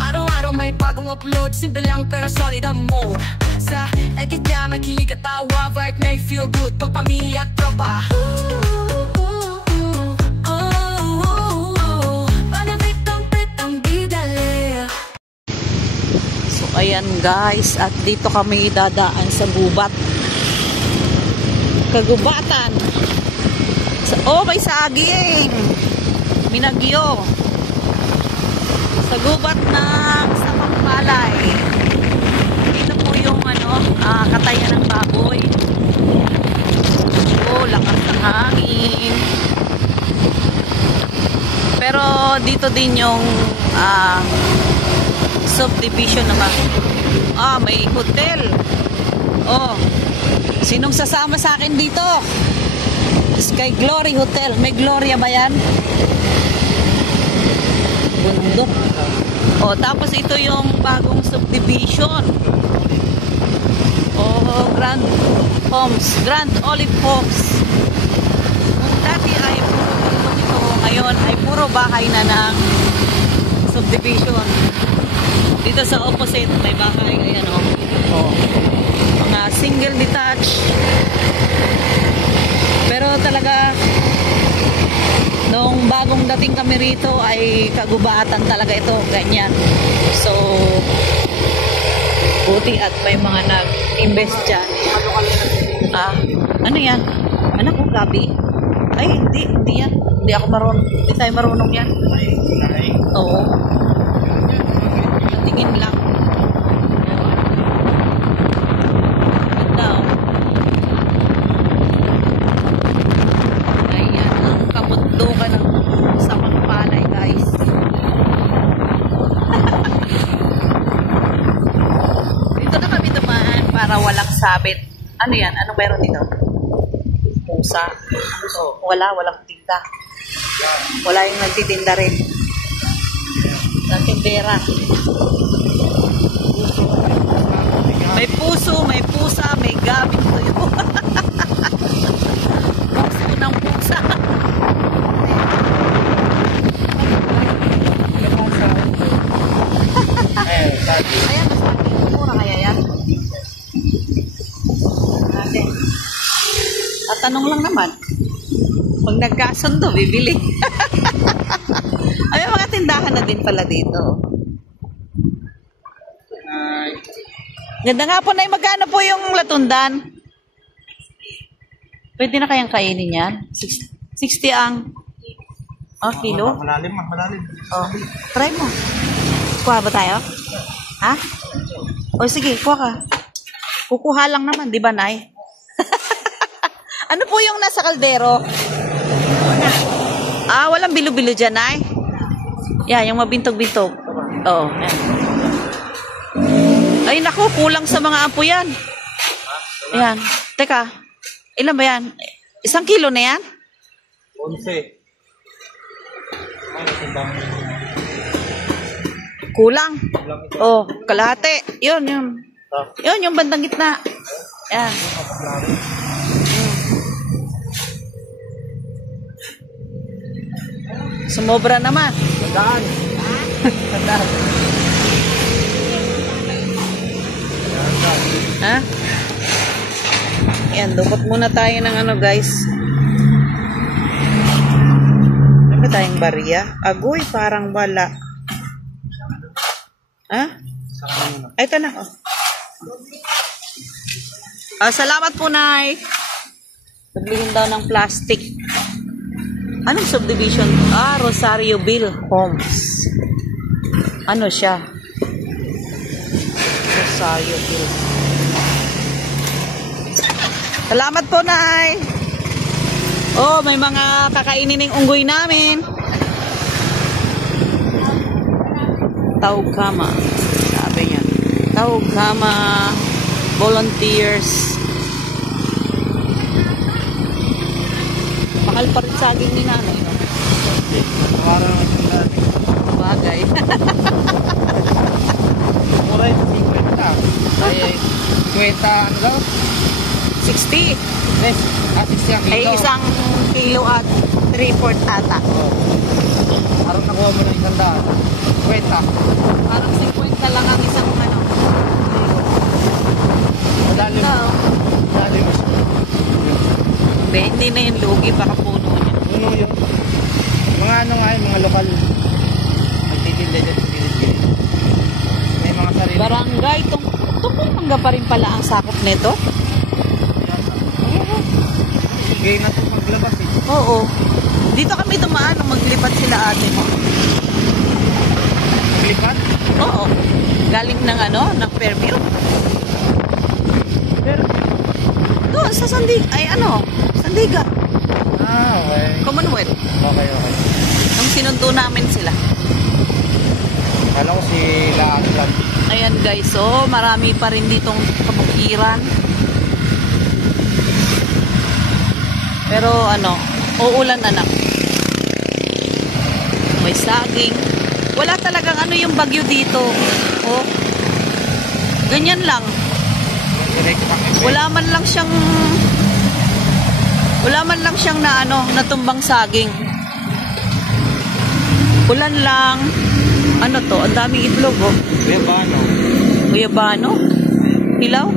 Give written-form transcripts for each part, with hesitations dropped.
Araw-araw may bagong upload, simple lang pero solid ang mo. Sa edit niya makilig at tawa, vibe may feel good, pagpamilya at tropa. So ayan guys, at dito kami dadaan sa gubat. Kagubatan. Oh, may saging. Minagyo. Sa gubat ng Sapang Palay. Ito po yung katayan ng baboy. Oh, lakas ng hangin. Pero dito din yung subdivision naman. May hotel. Oh, sinong sasama sa akin dito? Sky Glory Hotel. May Gloria ba yan? Bundok. Oh, tapos ito yung bagong subdivision. Oh, Grand Homes. Grand Olive Homes. Kung dati ay puro bundok ito, ngayon ay puro bahay na ng subdivision. Dito sa opposite, may bahay. Ayan o. Oh. Mga single detached. Pero talaga, nung bagong dating kami rito ay kagubatan talaga ito, ganyan. So, buti at may mga nag-invest dyan. Ano yan? Anak ko, gabi? Ay, hindi yan. Hindi ako marunong. Hindi tayo marunong yan. Oo. Tingin lang. Walang sabit. Ano yan? Anong meron dito? Pusa. Walang tinda. Wala yung nagtitinda rin. Tindera. May puso, may pusa, may gabi. Puso ng pusa. Ayan, mura kaya yan? At tanong lang naman, pag nagkasundo, bibili. Ay, mga tindahan na din pala dito. Ganda nga po na magkano po yung latundan? Pwede na kayang kainin yan? 60 ang kilo? Malalim. Oh, try mo. Kuha ba tayo? Ha? O sige, kuha ka. Kukuha lang naman, di ba, Nay? Ano po yung nasa kaldero? Walang bilo-bilo dyan, Nay. Yan, yung mabintog-bintog. Oo, yan. Ay, naku, kulang sa mga apo yan. Ayan. Teka, ilan ba yan? 1 kilo na yan? 11. Kulang. Oh, kalahati. Yun. Yun, yung bandang gitna. Yan. Sumobra naman. Sandaan. Ha? Yan, dukot muna tayo ng guys. Ano ba tayong bariya? Agoy, parang wala. Ha? Ay, ito na. Salamat po, Nay. Naglihim daw ng plastic. Anong subdivision? Rosarioville Homes. Ano siya? Rosarioville. Salamat po, Nay. Oh, may mga kakainin ng unggoy namin. Taugkama. Sabi niya. Taugkama volunteers. Mahal pa rin saging ni Nanay, no? Bagay. Mura yung 50. Ay, 50, ano daw? 60. Yes, 60 ang kilo. Ay, 1 kilo at 3/4 ata. Parang nakuha mo ng 100. Kwenta. Parang 50 lang ang isang ano. Malalim. Ito. Malalim. Hindi na yung lugi, baka puno niya. Ano yung mga ano nga yung mga lokal. Nagtitinda dyan sa gilid-gilid. May mga sarili. Barangay, Tumpanga pa rin pala ang sakop nito. Gay na ito maglabas eh. Oo. Dito kami dumaan nung maglipat sila ate mo. Maglipat? Oo. Galing ng ano, ng Fairview. Pero, Doon sa Sandiga. Ay ano, Sandiga. okay. Commonwealth. Okay. Nung sinundo namin sila. Kala ko si Laatlan. Ayan guys, so marami pa rin ditong kabukiran. Pero ano, uulan anak. May saging. Wala talagang ano yung bagyo dito. Oh. Ganyan lang. Wala man lang siyang na ano, natumbang saging. Ulan lang. Ano to? Ang daming itlog, oh. Guyabano. Guyabano? Hilaw?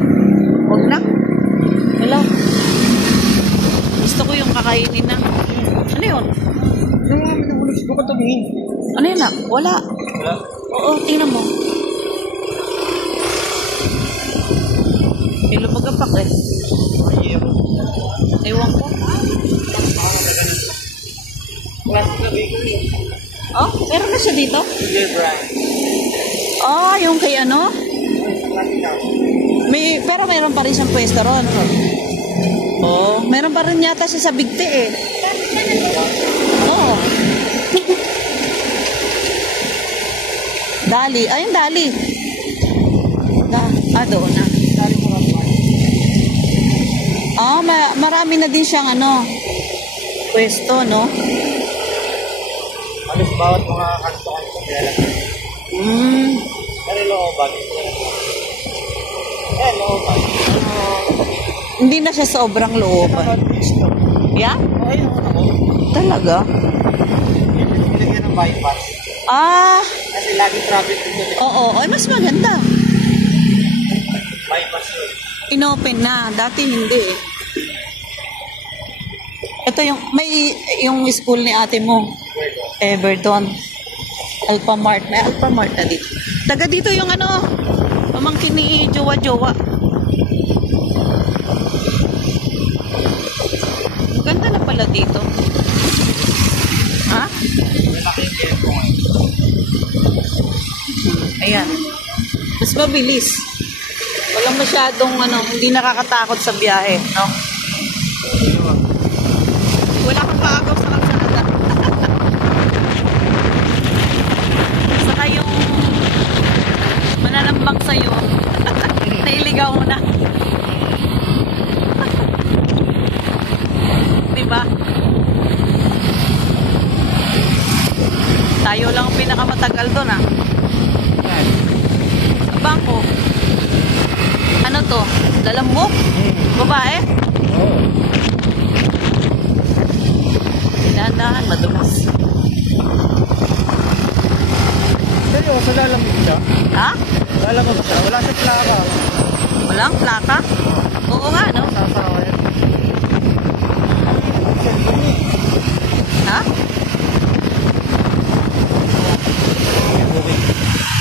Huwag na. Hilaw. Gusto ko yung kakainin na. Ano yun? Yung mga minabulog ko katabi. Ano yun na? Wala. Wala? Oo, tingnan mo. May lumagapak eh. Ewan ko. Plastic na bacon yun. Oh, meron na siya dito? Sugar brand. Oh, yung kay ano? Pero meron pa rin siyang pwesto ron. Oh, meron pa rin yata siya sa Bigte eh. Oo. Dali. Ayun, Dali. Doon na. Marami na din siyang ano, pwesto, no? Alis bawat mga kanto-kanto kaya lang. Pero looban. Looban. Hindi na siya sobrang looban. Yeah? Okay naman ako. Talaga? Nilagyan ng bypass. Kasi lagi traffic dito. Oo. Ay, mas maganda. Bypass yun. Inopen na. Dati hindi eh. Ito yung school ni ate mo. Everton. Alphamart. May Alphamart na dito. Taga dito yung ano, pamangkin ni Jowa-Jowa. Ganda na pala dito. Ha? Ayan. Mas mabilis. Walang masyadong ano, hindi nakakatakot sa biyahe, no? Wala kang paagaw sa kalsada. Saka yung mananambang sa'yo, nailigaw mo na. Diba? Tayo lang ang pinakamatagal doon, ah. Sa bangko. Ano to? Lalambok? Babae? Oo. Dahan-dahan, madulas. Seryoso, lalamig siya? Ha? Lalamig siya? Wala siya plaka. Walang plaka? Oo nga, no? Sasawa yan. Ha?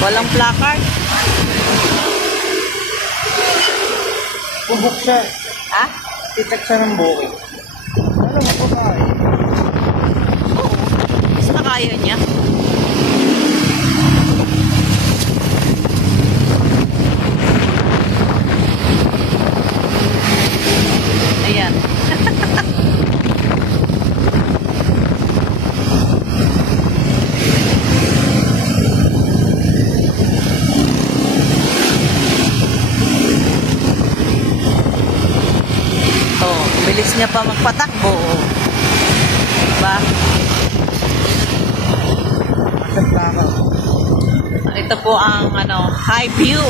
Walang placard? Bubuk siya. Ha? Titek siya ng bukid. Alam mo po tayo. Oo. Basta kaya niya. Ayan. Oh, bilis niya pa magpatakbo. Diba? Sa plaka. Ito po ang ano, High View.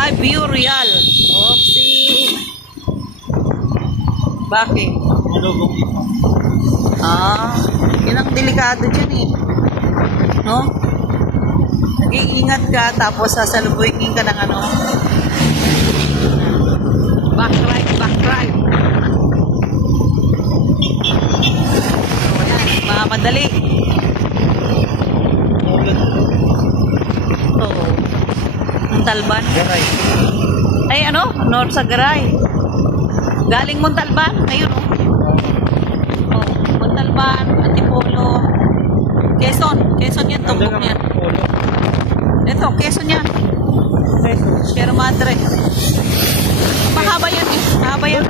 High View Real. Oopsie. Bakit? Malubog ito. Ah. Yun ang delikado dyan eh. No? Nag-iingat ka, tapos sasalubungin ka ng ano. Back right, back right. So, yan, mamadali. So, Montalban. Garay. Ay, ano? North sa Garay. Galing Montalban. Ayun, oh. Oh, Montalban, Antipolo. Quezon. Quezon yan, tumbok niyan. Ito, Quezon yan. Sierra Madre. Mahaba yan eh. Mahaba yan.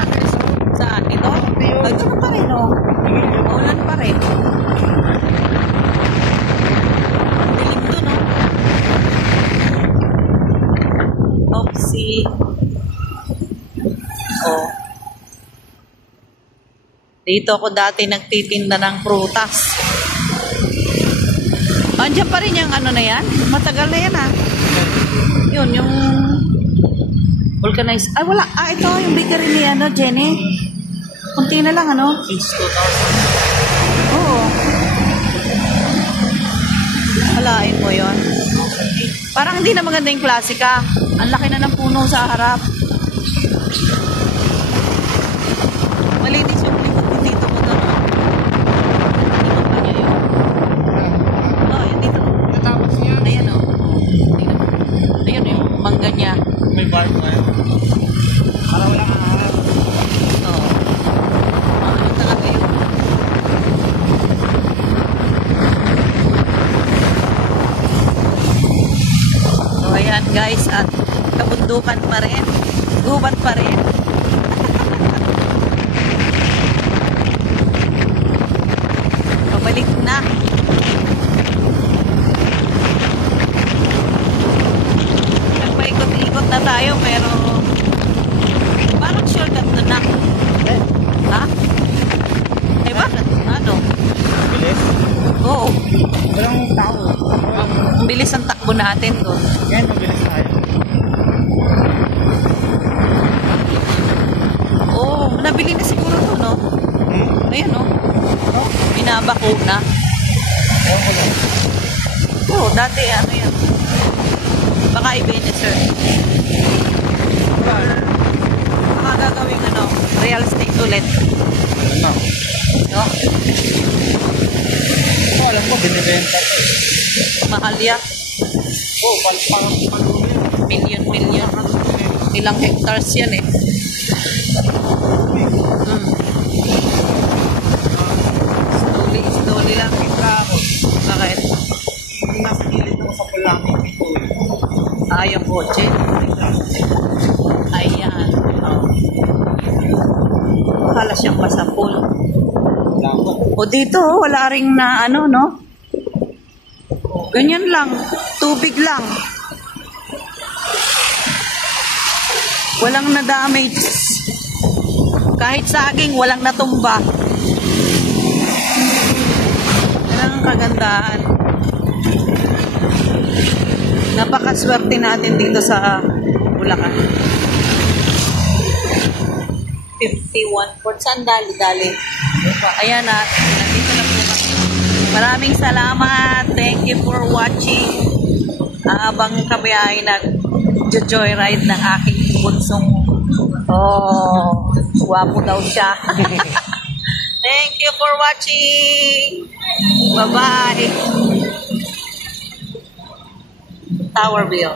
Saan? Ito? Ay, ito pa rin, oh. Maulan pa rin. Dilim doon, oh. Oopsie. Oh. Dito ako dati nagtitinda ng prutas. Andiyan pa rin yung ano na yan. Matagal na yan ah. Yun, yung vulcanized. Ay, wala. Ah, ito yung bakery ni ano, Jenny. Kunti na lang, ano? Since 2000. Oo. Halain mo yon. Parang hindi na maganda yung klasika. Ang laki na ng puno sa harap. Malinis yung likod ko dito ko doon. Dito pa niya yun. Oo, yun dito. Natapos niya. Ayan o. Ayun yung mangga niya. May bar na yun. Para walang aharap. Oo. Ano talaga yun. So ayan guys, at kabundukan pa rin. Gubat pa rin. Pabalik na. Nagpaikot-ikot na tayo pero parang shortcut na na. Ha? Eh bakit? Ano? Bilis. Oo. Walang tao. Ang bilis ang takbo natin doon. Yan, mabilis tayo. Oo, nabili na siguro to, no? Ayan, no? Binabako na. Ewan ko lang. Oo, dati ano yan. Baka i-Venecer. Or baka gagawin ano, real estate ulit. Ano? No? Ito, alam ko, binibenta ko. Mahal yan. Oh, parang Million. Ilang hectares yan eh. Slowly lang. Bakit? Yung nasa gilid ako sa pulangin ito. Yung kotse. Ayan. Akala siyang pasapul. O dito, wala ring na ano, no? Ganyan lang. Tubig lang. Walang na-damage. Kahit saging, walang natumba. Yan ang kagandahan. Napakaswerte natin dito sa Bulacan. 51 Port San Dali. Ayan na. Nandito na po kami. Maraming salamat. Thank you for watching. Habang kami ay nag-joyride ng aking bunsong. Oh, guwapo daw siya. Thank you for watching. Bye-bye. Tower View.